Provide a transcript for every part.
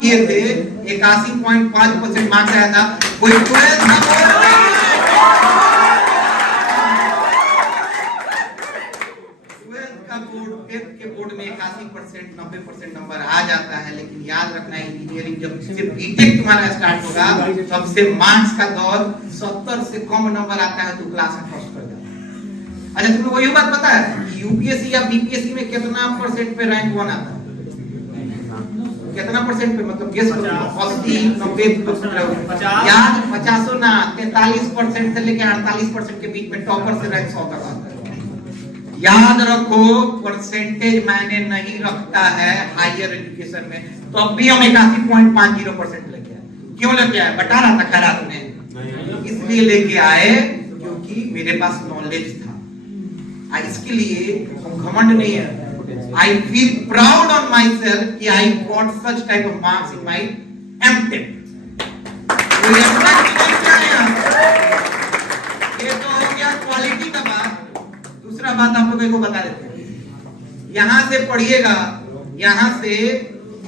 किए थे 81.5% मार्क्स आया था। कोई 12th का बोर्ड 10th के बोर्ड में 81% 90% नंबर आ जाता है, लेकिन याद रखना इंजीनियरिंग जब से बीटेक तुम्हारा स्टार्ट होगा तब से मार्क्स का दौर 70 से कम नंबर आता है तो क्लास में फर्स्ट कर जाता है। अच्छा तुमको वही बात पता है कि यूपीएससी या बीपीएससी में कितना परसेंट पे रैंक 1 आता है? कितना परसेंट पे, मतलब गेस करो, 80 90 याद 50 ना 43% से लेके 48% के बीच में टॉपर से रैंक 100 तक आता है। याद रखो परसेंटेज मायने नहीं रखता है हायर एजुकेशन में। तो अब भी हम 81.50% लेके आए। क्यों लेके आए? बता रहा था खैरात में, इसलिए लेके आए क्योंकि मेरे पास नॉलेज था। इसके लिए हम घमंड नहीं है। I feel proud on myself कि I got such type of marks in my MTech। ये तो हो गया क्वालिटी का बात। दूसरा बात आप लोगों को बता देते हैं, यहाँ से पढ़िएगा। यहाँ से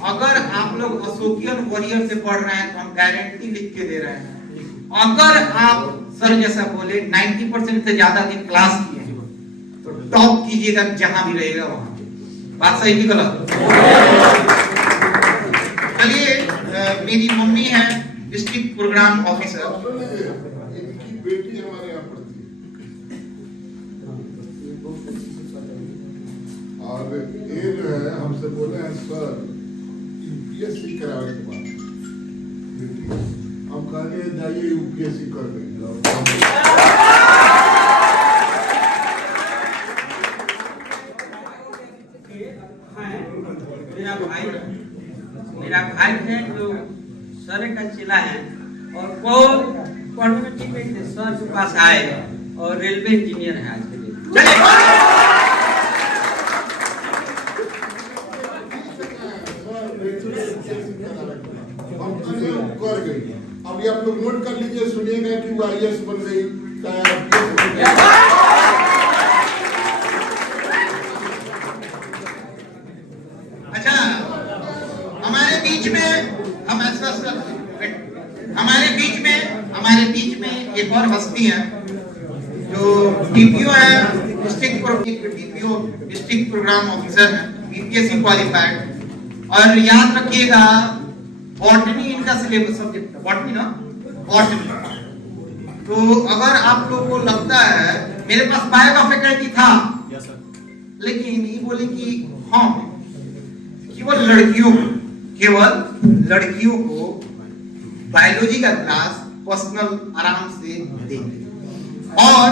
अगर आप लोग अशोकियन वॉरियर से पढ़ रहे हैं तो हम गारंटी लिख के दे रहे हैं, अगर आप सर जैसा बोले 90% से ज्यादा दिन क्लास किए तो टॉप कीजिएगा जहां भी रहेगा वहां। बात सही की गलत? चलिए, मेरी मम्मी है डिस्ट्रिक्ट प्रोग्राम ऑफिसर। इनकी बेटी हमारे यहाँ पढ़ती है और ये जो है हमसे बोले हैं सर यूपीएससी कराने के बाद बेटी, हम कहेंगे जाइए यूपीएससी कर देंगे। मेरा भाई है जो सर का चेला है और बहुत पढ़ने में ठीक है, सर के पास आए और रेलवे इंजीनियर है आज के लिए। हम कर गई। अभी आप लोग नोट कर लीजिए, सुनिएगा कि वो आईएएस बन गई। हमारे बीच में एक और हस्ती है जो डीपीओ है, डिस्ट्रिक्ट प्रोग्राम ऑफिसर है, बीपीएससी क्वालिफाइड। और याद रखिएगा बॉटनी इनका सिलेबस सब्जेक्ट है, बॉटनी ना, बॉटनी। तो अगर आप लोगों को लगता है मेरे पास बायो का फैकल्टी था, लेकिन ये बोले कि हाँ केवल लड़कियों को बायोलॉजी का क्लास पर्सनल आराम से देंगे और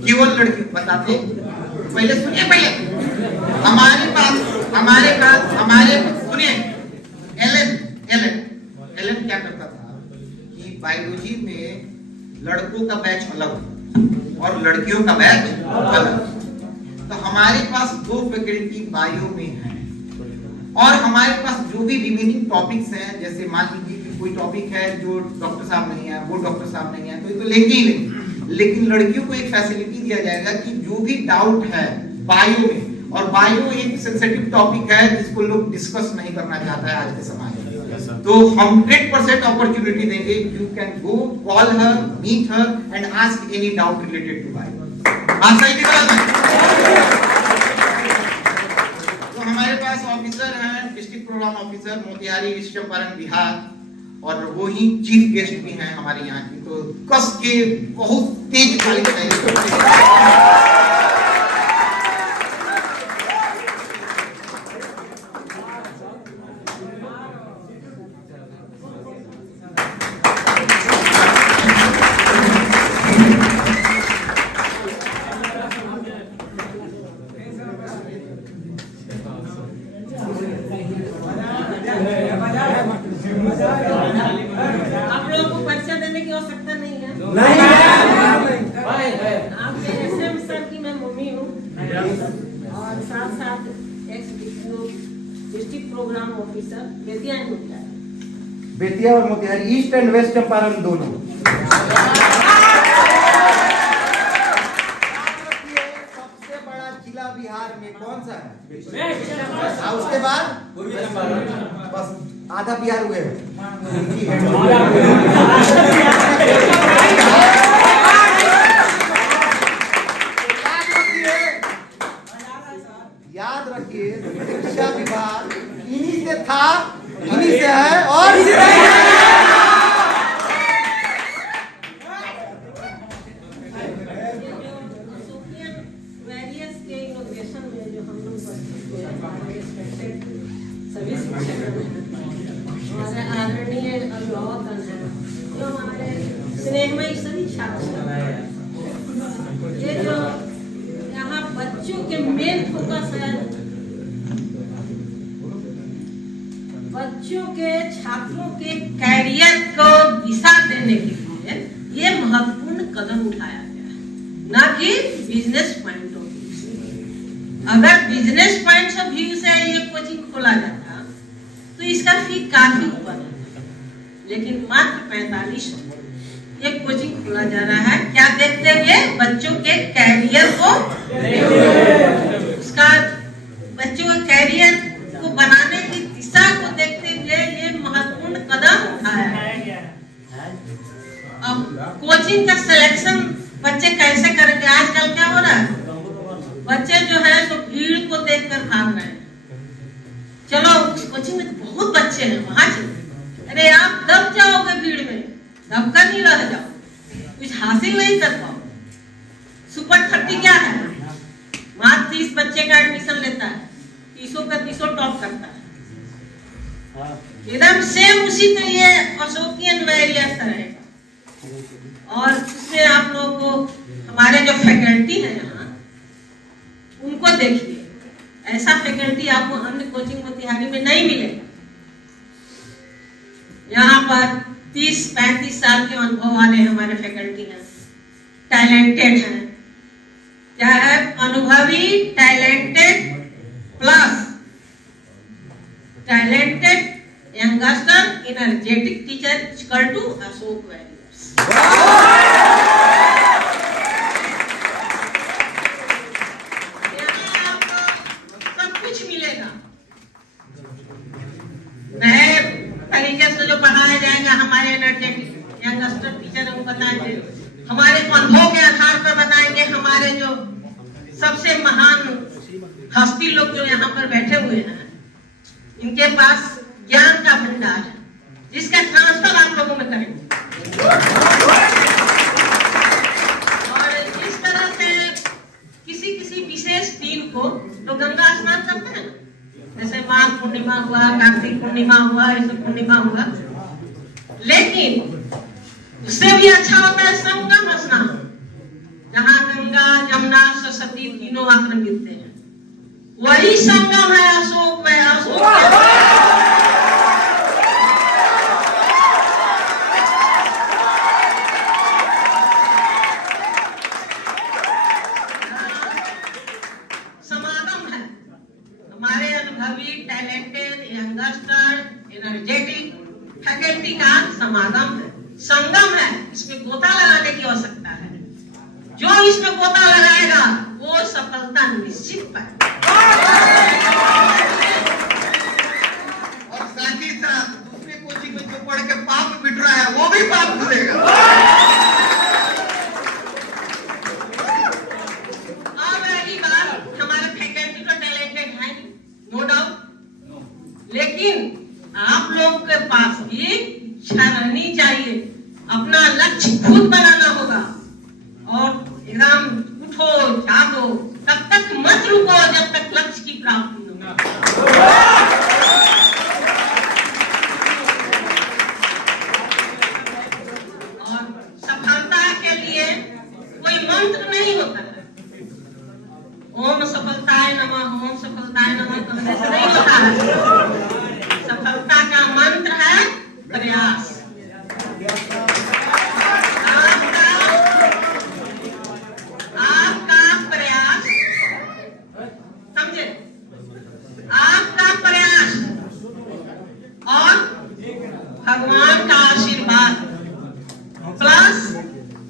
केवल लड़की बताते। पहले सुनिए, हमारे सुनिए, एलन क्या करता था कि बायोलॉजी में लड़कों का बैच अलग और लड़कियों का बैच अलग। तो हमारे पास 2 फैकल्टी बायो में है और हमारे पास जो भी रिमेनिंग टॉपिक्स हैं, जैसे मान लीजिए कि कोई टॉपिक है जो डॉक्टर साहब नहीं है, वो डॉक्टर साहब नहीं है, तो ये तो लेंगे ही लेंगे। लेकिन लड़कियों को एक फैसिलिटी दिया जाएगा कि जो भी डाउट है बायो में, और बायो एक सेंसिटिव टॉपिक है जिसको लोग डिस्कस नहीं करना चाहता है आज के समाज में, तो 100% अपॉर्चुनिटी देंगे। You can go call her, meet her and ask any doubt related to bio. आज सही निकला। हमारे पास ऑफिसर हैं district programme officer Motihari east Champaran Bihar, और वो ही चीफ गेस्ट भी हैं हमारे यहाँ की। तो कस के बहुत तेज ताली बजाइए। आप लोगों को परीक्षा देने की आवश्यकता नहीं है। आपके एसएम सर की मैं मम्मी हूँ और साथ साथ डिस्ट्रिक्ट प्रोग्राम ऑफिसर बेतिया और Motihari east and west Champaran दोनों। सबसे बड़ा जिला बिहार में कौन सा है? उसके बाद बस आधा बिहार हुए हैं। उनकी है। याद रखिए शिक्षा विभाग इन्हीं से था, इन्हीं से है और इसी से वेरियस के इनोग्रेशन में जो हम लोग हमारे respected सभी शिक्षक हमारे आदरणीय अभिभावक हैं, जो हमारे स्नेहमयी सभी छात्र हैं, ये जो यहाँ बच्चों के मेन फोकस है, बच्चों के छात्रों के कैरियर को दिशा देने के लिए ये महत्वपूर्ण कदम उठाया गया है, ना कि बिजनेस पॉइंट ऑफ व्यू से। अगर बिजनेस पॉइंट ऑफ व्यू से ये कोचिंग खोला जाता तो इसका फी काफी ऊपर है, लेकिन मात्र 45 ये कोचिंग खोला जा रहा है। क्या देखते हुए? बच्चों के कैरियर को, उसका बच्चों के कैरियर को बनाने की दिशा को देखते हुए ये महत्वपूर्ण कदम उठाया है। अब कोचिंग का सिलेक्शन बच्चे कैसे करेंगे? आजकल क्या हो रहा है, बच्चे जो है तो भीड़ को देखकर भाग रहे हैं। चलो कोचिंग में तो बहुत बच्चे हैं, वहां चलो। अरे आप दब जाओगे भीड़ में, दब कर नहीं रह जाओ, कुछ हासिल नहीं कर पाओ। सुपर 30 क्या है? मात्र 30 बच्चे का एडमिशन लेता है, 30 का 30 टॉप करता है। एकदम सेम उसी तरह ये अशोकियन वेरियस रहेगा। और उसमें आप लोगों को हमारे जो फैकल्टी है यहाँ, उनको देखिए, ऐसा फैकल्टी आपको अन्य कोचिंग मोतिहारी में नहीं मिलेगा। यहाँ पर 30-35 साल के अनुभव वाले हमारे फैकल्टी हैं, टैलेंटेड हैं, क्या है? अनुभवी, talented plus talented youngster energetic teacher equal to Ashok warriors. सब कुछ मिलेगा, नए तरीके से जो पढ़ाया जाएगा, हमारे एनर्जेटिक यंगस्टर टीचर हम बताएंगे, हमारे अनुभव के आधार पर बताएंगे। हमारे जो सबसे महान हस्ती लोग जो यहाँ पर बैठे हुए हैं, इनके पास ज्ञान का भंडार है, जिसका ट्रांसफर आप लोगों में करेंगे। और इस तरह से किसी किसी विशेष दिन को तो गंगा स्नान करते हैं, जैसे माघ पूर्णिमा हुआ, कार्तिक पूर्णिमा हुआ, ये सब पूर्णिमा हुआ। लेकिन उससे भी अच्छा होता है संगम स्नान, जहाँ गंगा, जमुना, सरस्वती तीनों आकर मिलते हैं। वही संगम है अशोक में। समागम है, हमारे अनुभवी, टैलेंटेड, यंगस्टर, एनर्जेटिक फैकल्टी का समागम है, संगम है। इसमें गोता लगाने की आवश्यकता है। जो इसमें गोता लगाएगा वो सफलता निश्चित पाएगा। और साथ ही साथ दूसरे कोचिंग में जो पढ़ के पाप मिट रहा है, वो भी पाप धुलेगा। अब रही बात, हमारे फैकल्टी तो टैलेंटेड है, नो डाउट, लेकिन आप लोग के पास भी इच्छा रहनी चाहिए, अपना लक्ष्य खुद बनाना होगा। और एकदम उठो, जागो, तब तक मत रुको जब तक लक्ष्य की प्राप्ति न हो। और सफलता के लिए कोई मंत्र नहीं होता है, ओम सफलताय नमः, ओम सफलताय नमः कहने से नहीं होता है। सफलता का मंत्र है प्रयास। आपका प्रयास, समझे? आपका प्रयास और भगवान का आशीर्वाद प्लस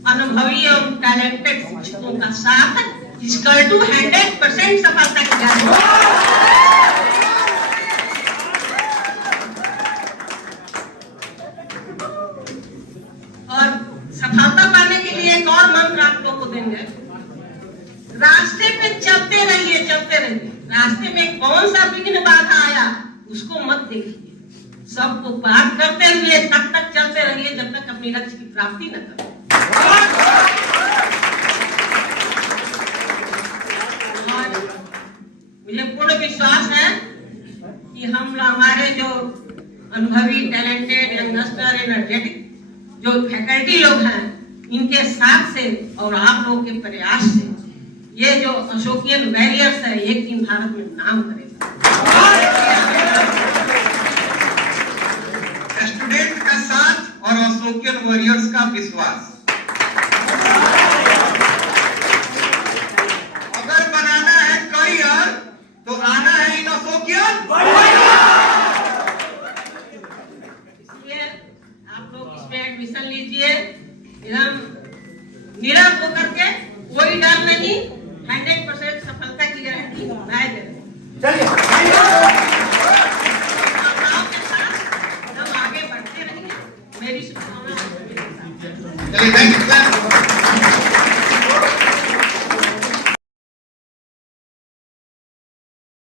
अनुभवी एवं टैलेंटेड शिक्षकों का साथ इक्वल टू 100% सफलता की गारंटी। सफलता पाने के लिए एक और मंत्र आप लोग को देंगे। रास्ते पे चलते रहिए, चलते रहिए। रास्ते में कौन सा विघ्न बाधा आया उसको मत देखिए, सबको पार करते हुए तब तक चलते रहिए जब तक अपनी लक्ष्य की प्राप्ति न करें। और मुझे पूर्ण विश्वास है कि हमारे जो अनुभवी, टैलेंटेड, यंगस्टर, एनर्जेटिक जो फैकल्टी लोग हैं, इनके साथ से और आप लोगों के प्रयास से ये जो अशोकियन वॉरियर्स है एक दिन भारत में नाम करेगा। स्टूडेंट का साथ और अशोकियन वॉरियर्स का विश्वास। अगर बनाना है करियर तो आना है इन अशोकियन। इसलिए आप लोग इसमें एडमिशन लीजिए एकदम निरंतर होकर के, कोई डर नहीं, 100% सफलता की गारंटी मैं दे रही हूं। चलिए के साथ हम आगे बढ़ते रहेंगे। मेरी शुभकामनाएं। चलिए, थैंक यू।